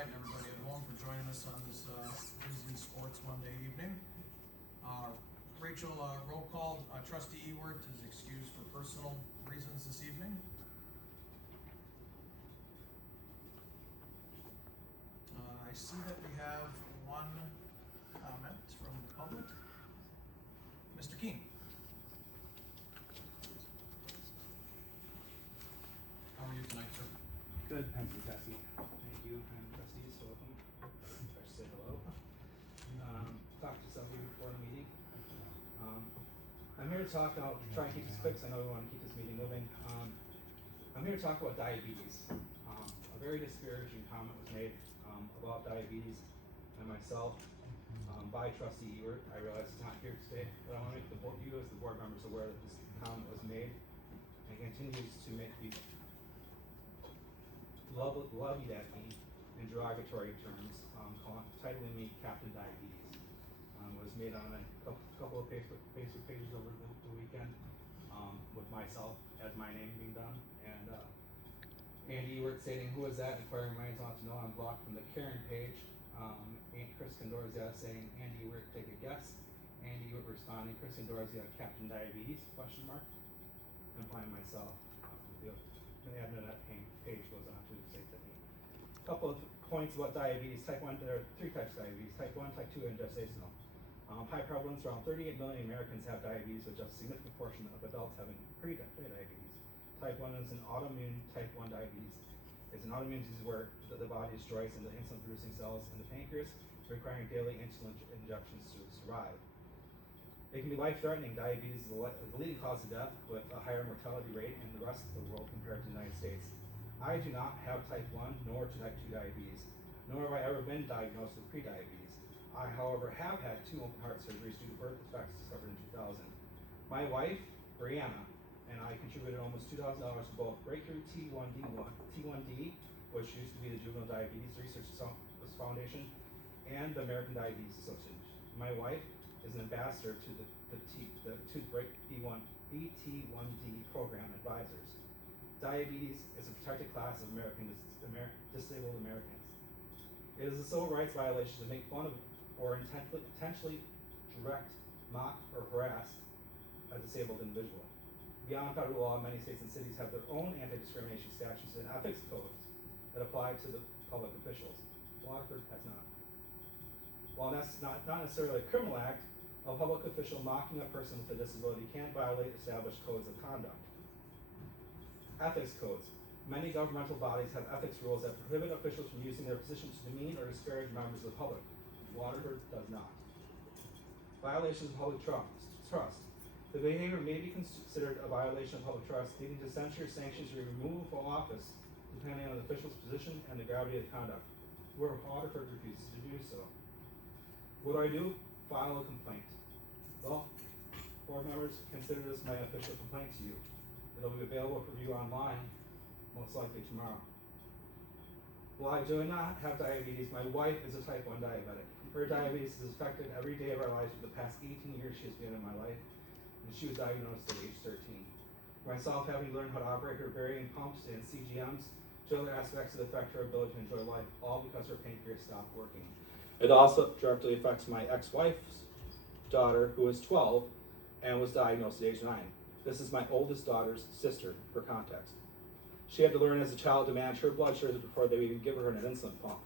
tonight and everybody at home for joining us on this busy sports Monday evening. Rachel, roll call. Trustee Ewert is excused for personal reasons this evening. I see that we have one comment from the public. Mr. Keene. How are you tonight, sir? Good, thank you, Cassie. Thank you, and trustees, welcome. I should say hello. Talked to some of you before the meeting. I'm here to talk, I'll try and keep this quick, because I know we want to keep this meeting moving. I'm here to talk about diabetes. A very disparaging comment was made about diabetes and myself by Trustee Ewert. I realize he's not here today, but I want to make you as the board members aware that this comment was made and continues to make you levied at me in derogatory terms, titling me Captain Diabetes. Was made on a couple of Facebook pages over the weekend with myself as my name being done, and Andy Ewert stating, "Who is that?" Inquiring minds want to know. I'm blocked from the Karen page. Chris Condorzia saying, "Andy Ewert, take a guess." Andy Ewert responding, "Chris Condorzia, Captain Diabetes?" Question mark. I'm playing myself. The admin of that page goes on to say that a couple of points about diabetes. Type 1, there are three types of diabetes: type 1, type 2, and gestational. High prevalence, around 38 million Americans have diabetes, with just a significant portion of adults having pre-diabetes. Type 1 is an autoimmune. Type 1 diabetes is an autoimmune disease where the body destroys the insulin-producing cells in the pancreas, requiring daily insulin injections to survive. It can be life-threatening. Diabetes is the leading cause of death, with a higher mortality rate in the rest of the world compared to the United States. I do not have type 1 nor type 2 diabetes, nor have I ever been diagnosed with prediabetes. I, however, have had 2 open heart surgeries due to birth defects discovered in 2000. My wife, Brianna, and I contributed almost $2,000 to both Breakthrough T1D, which used to be the Juvenile Diabetes Research Foundation, and the American Diabetes Association. My wife is an ambassador to the BT1D program advisors. Diabetes is a protected class of disabled Americans. It is a civil rights violation to make fun of or intentionally direct, mock, or harass a disabled individual. Beyond federal law, many states and cities have their own anti-discrimination statutes and ethics codes that apply to the public officials. Waterford has not. While that's not necessarily a criminal act, a public official mocking a person with a disability can violate established codes of conduct. Ethics codes. Many governmental bodies have ethics rules that prohibit officials from using their position to demean or disparage members of the public. Waterford does not. Violations of public trust. The behavior may be considered a violation of public trust, leading to censure, sanctions, or removal from office, depending on the official's position and the gravity of the conduct, where Waterford refuses to do so. What do? File a complaint. Well, board members, consider this my official complaint to you. It'll be available for view online, most likely tomorrow. While I do not have diabetes, my wife is a type 1 diabetic. Her diabetes has affected every day of our lives for the past 18 years she has been in my life, and she was diagnosed at age 13. Myself, having learned how to operate her varying pumps and CGMs to other aspects that affect her ability to enjoy life, all because her pancreas stopped working. It also directly affects my ex-wife's daughter, who is 12 and was diagnosed at age 9. This is my oldest daughter's sister, for context. She had to learn as a child to manage her blood sugars before they would even give her an insulin pump.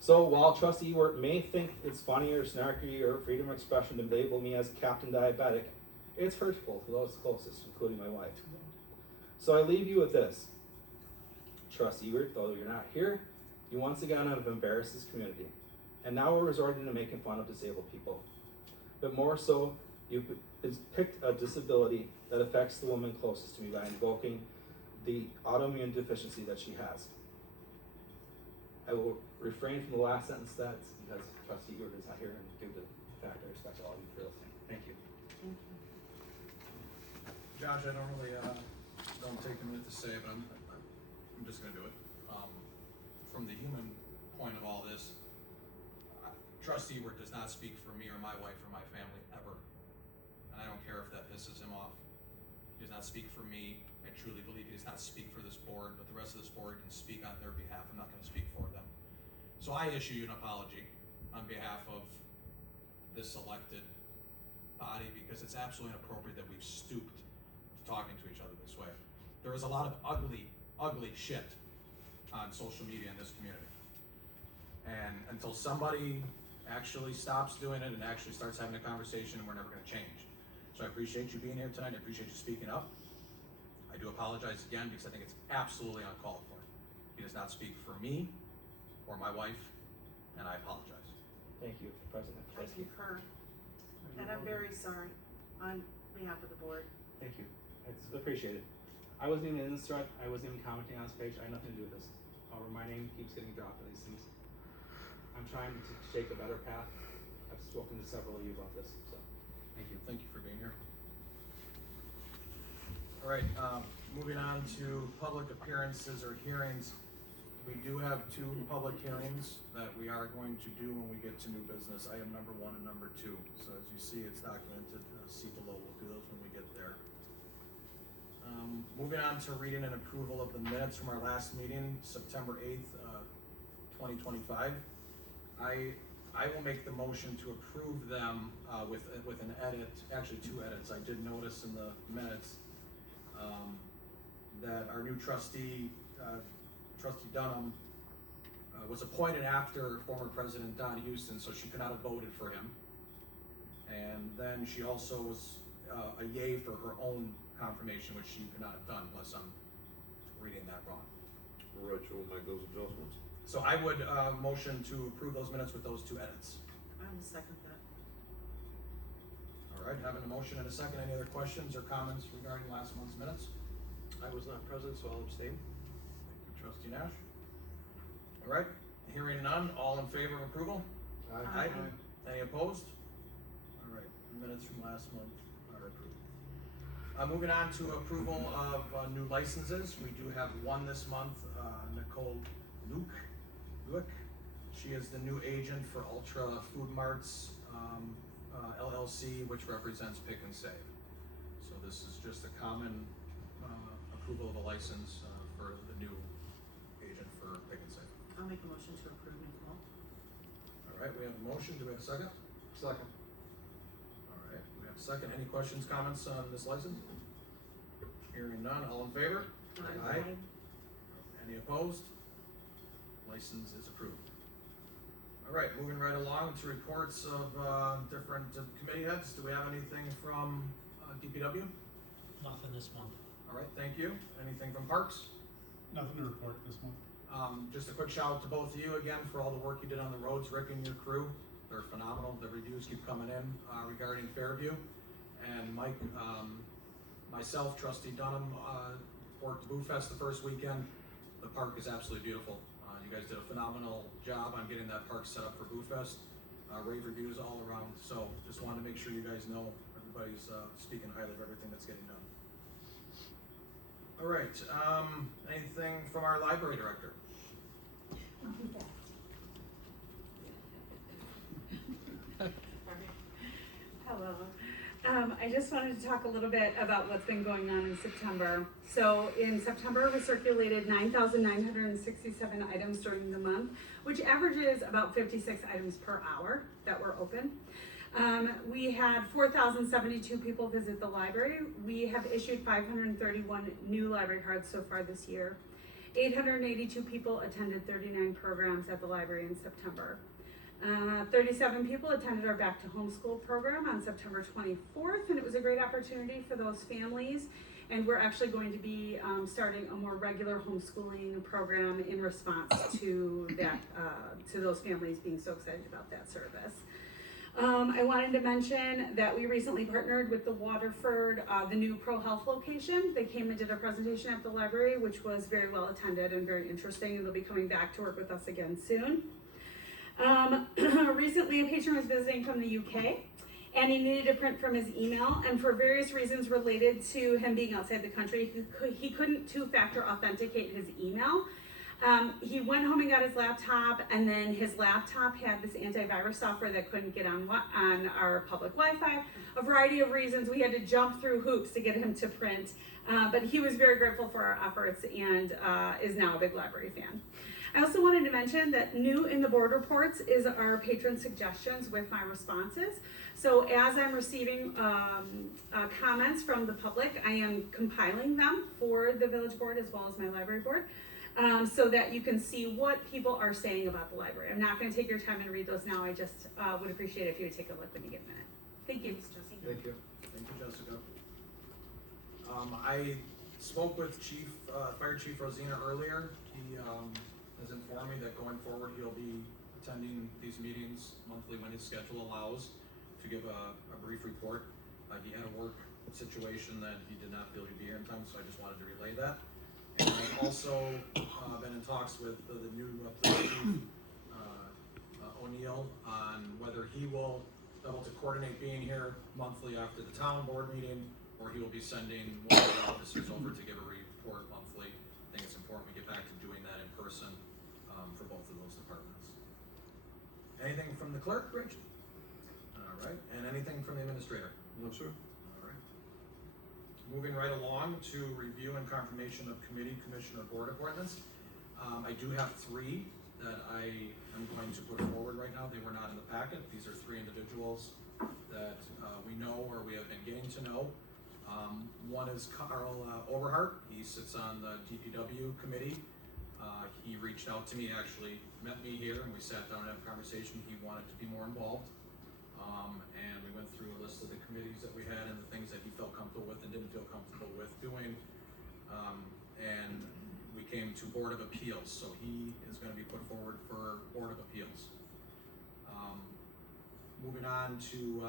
So while Trustee Ewert may think it's funny or snarky or freedom of expression to label me as Captain Diabetic, it's hurtful to those closest, including my wife. So I leave you with this. Trustee Ewert, though you're not here, you once again have embarrassed this community. And now we're resorting to making fun of disabled people. But more so, you've picked a disability that affects the woman closest to me by invoking the autoimmune deficiency that she has. I will refrain from the last sentence that's because Trustee Ewert is not here, and give the fact I respect all of you for listening. Thank you. Josh, I don't really don't take a minute to say, but I'm just going to do it. From the human point of all this, Trustee Ewert does not speak for me or my wife or my family ever, and I don't care if that pisses him off. He does not speak for me. I truly believe he does not speak for this board, but the rest of this board can speak on their behalf. I'm not going to speak for them. So I issue you an apology on behalf of this elected body, because it's absolutely inappropriate that we've stooped to talking to each other this way. There is a lot of ugly, ugly shit on social media in this community. And until somebody actually stops doing it and actually starts having a conversation, we're never gonna change. So I appreciate you being here tonight, I appreciate you speaking up. I do apologize again because I think it's absolutely uncalled for. He does not speak for me or my wife, and I apologize. Thank you, President. I concur, and I'm very sorry on behalf of the board. Thank you. It's appreciated. I wasn't even in this thread. I wasn't even commenting on this page. I had nothing to do with this. My name keeps getting dropped in these things. I'm trying to take a better path. I've spoken to several of you about this, so thank you. Thank you for being here. All right, moving on to public appearances or hearings. We do have 2 public hearings that we are going to do when we get to new business, item number 1 and number 2. So as you see, it's documented, see below, we'll do those when we get there. Moving on to reading and approval of the minutes from our last meeting, September 8th, 2025. I will make the motion to approve them with an edit, actually 2 edits. I did notice in the minutes that our new trustee, Trustee Dunham, was appointed after former President Don Houston, so she could not have voted for him. And then she also was a yay for her own confirmation, which she could not have done, unless I'm reading that wrong. All right, you will make those adjustments. So I would motion to approve those minutes with those 2 edits. I will second that. All right, having a motion and a second, any other questions or comments regarding last month's minutes? I was not present, so I'll abstain. Trustee Nash? All right, hearing none, all in favor of approval? Aye. Any opposed? All right, minutes from last month are approved. Moving on to approval of new licenses. We do have one this month, Nicole Luke. She is the new agent for Ultra Food Marts LLC, which represents Pick and Save. So this is just a common approval of a license for the new agent for Pick and Save. I'll make a motion to approve Nicole. All right, we have a motion. Do we have a second? Second. All right, we have a second. Any questions, comments on this license? Hearing none, all in favor? Aye. Any opposed? License is approved. All right, moving right along to reports of different committee heads. Do we have anything from DPW? Nothing this month. All right, thank you. Anything from Parks? Nothing to report this month. Just a quick shout out to both of you again for all the work you did on the roads, Rick and your crew. They're phenomenal. The reviews keep coming in regarding Fairview. And Mike, myself, Trustee Dunham, worked Boo Fest the first weekend. The park is absolutely beautiful. You guys did a phenomenal job on getting that park set up for Boo Fest. Rave reviews all around. So just wanted to make sure you guys know everybody's speaking highly of everything that's getting done. All right, anything from our library director? Hello. I just wanted to talk a little bit about what's been going on in September. So in September, we circulated 9,967 items during the month, which averages about 56 items per hour that were open. We had 4,072 people visit the library. We have issued 531 new library cards so far this year. 882 people attended 39 programs at the library in September. 37 people attended our Back to Homeschool program on September 24th, and it was a great opportunity for those families. And we're actually going to be starting a more regular homeschooling program in response to that, to those families being so excited about that service. I wanted to mention that we recently partnered with the Waterford, the new Pro Health location. They came and did a presentation at the library, which was very well attended and very interesting, and they'll be coming back to work with us again soon. Recently a patron was visiting from the UK, and he needed a print from his email, and for various reasons related to him being outside the country, he couldn't two-factor authenticate his email. He went home and got his laptop, and then his laptop had this antivirus software that couldn't get on our public Wi-Fi. A variety of reasons, we had to jump through hoops to get him to print, but he was very grateful for our efforts and is now a big library fan. I also wanted to mention that new in the board reports is our patron suggestions with my responses. So as I'm receiving comments from the public, I am compiling them for the village board as well as my library board, so that you can see what people are saying about the library. I'm not going to take your time and read those now. I just would appreciate it if you would take a look when you get a minute. Thank you. Thanks, Jesse. Thank you. Thank you, Jessica. I spoke with Fire Chief Rosina earlier. He has informed me that going forward, he'll be attending these meetings monthly when his schedule allows to give a brief report. He had a work situation that he did not feel he'd be here in time, so I just wanted to relay that. And I've also been in talks with the new police chief, O'Neill, on whether he will be able to coordinate being here monthly after the town board meeting, or he will be sending one of the officers over to give a report monthly. I think it's important we get back to doing that in person for both of those departments. Anything from the clerk, Rich? All right, and anything from the administrator? No, sir. All right. Moving right along to review and confirmation of committee, commission, or board appointments. I do have 3 that I am going to put forward right now. They were not in the packet. These are 3 individuals that we know or we have been getting to know. One is Carl Overhart. He sits on the DPW committee. He reached out to me, actually met me here, and we sat down and had a conversation. He wanted to be more involved. And we went through a list of the committees that we had and the things that he felt comfortable with and didn't feel comfortable with doing. And we came to Board of Appeals, so he is gonna be put forward for Board of Appeals. Moving on to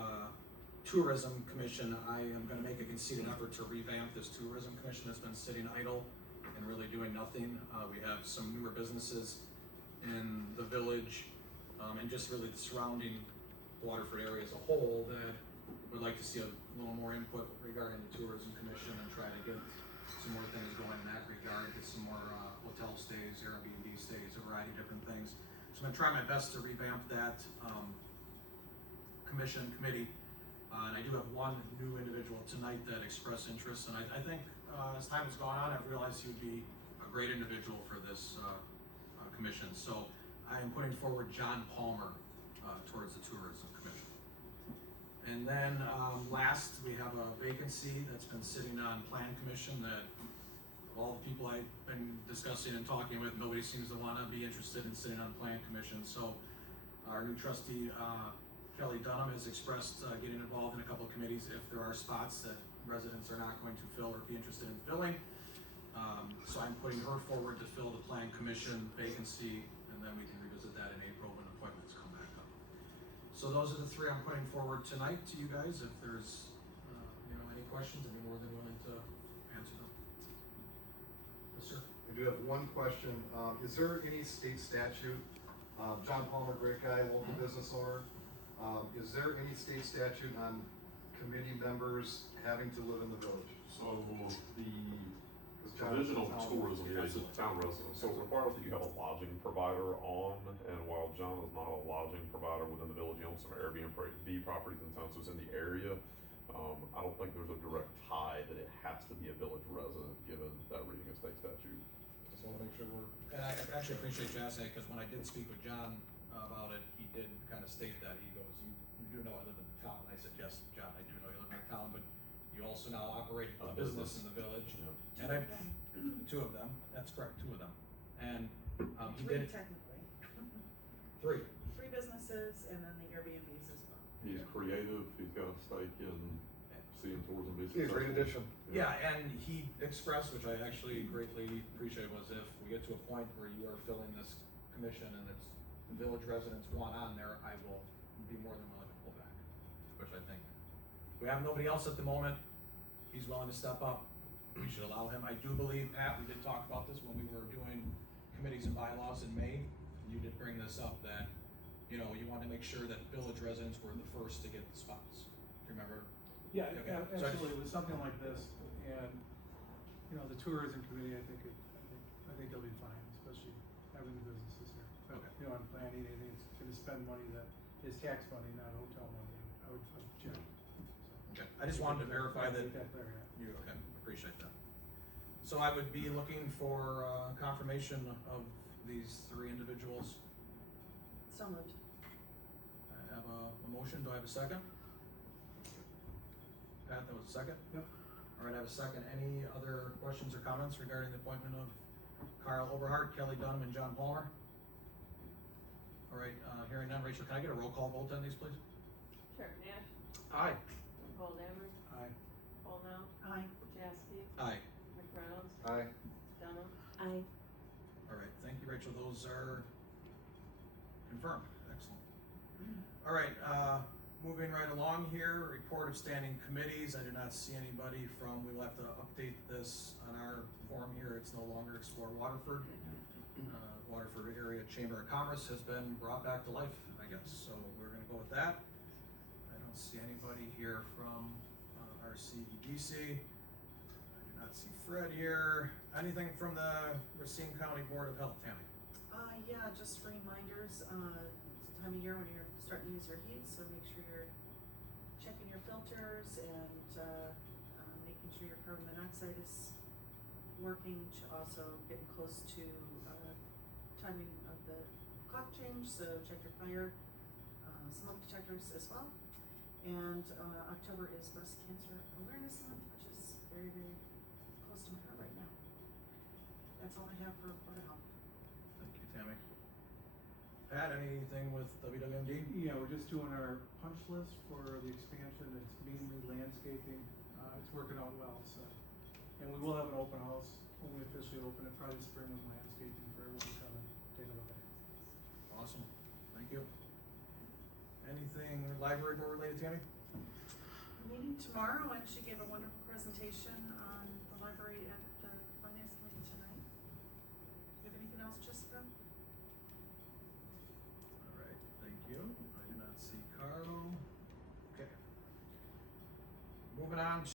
Tourism Commission, I am gonna make a conceited effort to revamp this Tourism Commission that's been sitting idle and really doing nothing. We have some newer businesses in the village, and just really the surrounding Waterford area as a whole that would like to see a little more input regarding the Tourism Commission and try to get some more things going in that regard, get some more hotel stays, Airbnb stays, a variety of different things. So I'm gonna try my best to revamp that committee. And I do have one new individual tonight that expressed interest, and I think as time has gone on, I've realized he would be a great individual for this commission. So I am putting forward John Palmer towards the Tourism Commission. And then last, we have a vacancy that's been sitting on Plan Commission that all the people I've been discussing and talking with, nobody seems to want to be interested in sitting on Plan Commission. So our new trustee, Kelly Dunham, has expressed getting involved in a couple of committees if there are spots that residents are not going to fill or be interested in filling. So I'm putting her forward to fill the Plan Commission vacancy, and then we can revisit that in April when appointments come back up. So those are the 3 I'm putting forward tonight to you guys. If there's any questions, I'd be more than willing to answer them. Yes, sir. I do have one question. Is there any state statute, John Palmer, great guy, local business owner, is there any state statute on committee members having to live in the village? So the John provision of Palmer- tourism is a town resident, so it requires that you have a lodging provider on, and while John is not a lodging provider within the village, he owns some Airbnb properties in town, so it's in the area. I don't think there's a direct tie that it has to be a village resident, given that reading of state statute. Just want to make sure we're, and I actually appreciate you asking it, because when I did speak with John about it, he did kind of state that. He goes, you do know I live in the town. I said, yes, John, I do know you live in the town, but you also now operate a business in the village. Yeah. And 2 of them, that's correct, 2 of them. And he 3 did, technically. 3. 3 businesses and then the Airbnbs as well. He's creative, he's got a stake in seeing tourism be Yeah, successful. great addition. Yeah, and he expressed, which I actually greatly appreciate, was if we get to a point where you are filling this commission and it's village residents want on there, I will be more than willing to pull back, which I think. We have nobody else at the moment. He's willing to step up. We should allow him. I do believe, Pat, we did talk about this when we were doing committees and bylaws in May. You did bring this up that, you wanted to make sure that village residents were the first to get the spots. Do you remember? Yeah, Okay. So I just- absolutely, with something like this, and, the tourism committee, I think they'll be fine, especially having the businesses here. But, Okay. on planning, I think it's gonna spend money that is tax money, not hotel money, I would check. Okay, I just wanted to verify that. Make that clear, yeah. You, okay, appreciate that. So I would be looking for confirmation of these three individuals? So moved. I have a motion, do I have a second? Pat, that was a second? Yep. All right, I have a second. Any other questions or comments regarding the appointment of Carl Oberhart, Kelly Dunham, and John Palmer? All right, hearing none, Rachel, can I get a roll call vote on these, please? Sure, Nash, Aye. Paul Dameron, Aye. Paul Now, Aye. Jaskey, Aye. McReynolds, Aye. Dunham, Aye. All right, thank you, Rachel, those are confirmed, excellent. All right, moving right along here, report of standing committees, I do not see anybody from, we'll have to update this on our form here, it's no longer Explore Waterford. Waterford Area Chamber of Commerce has been brought back to life, I guess, so we're gonna go with that. I don't see anybody here from our CEDC. I do not see Fred here. Anything from the Racine County Board of Health, Tammy? Yeah, just reminders, it's the time of year when you're starting to use your heat, so make sure you're checking your filters and, making sure your carbon monoxide is working, also getting close to, timing of the clock change, so check your fire, smoke detectors as well. And, October is Breast Cancer Awareness Month, which is very, very close to my heart right now. That's all I have for Board of Health. Thank you, Tammy. Pat, anything with WWMD? Yeah, we're just doing our punch list for the expansion, it's mainly landscaping, it's working out well, so. And we will have an open house when we officially open it, probably spring with landscaping for everyone to come and take a look at. Awesome, thank you. Anything library board related, Tammy? Meeting tomorrow, and she gave a wonderful presentation on the library at the finance committee tonight. Do you have anything else, Jessica? All right, thank you. I do not see Carl. Okay. Moving on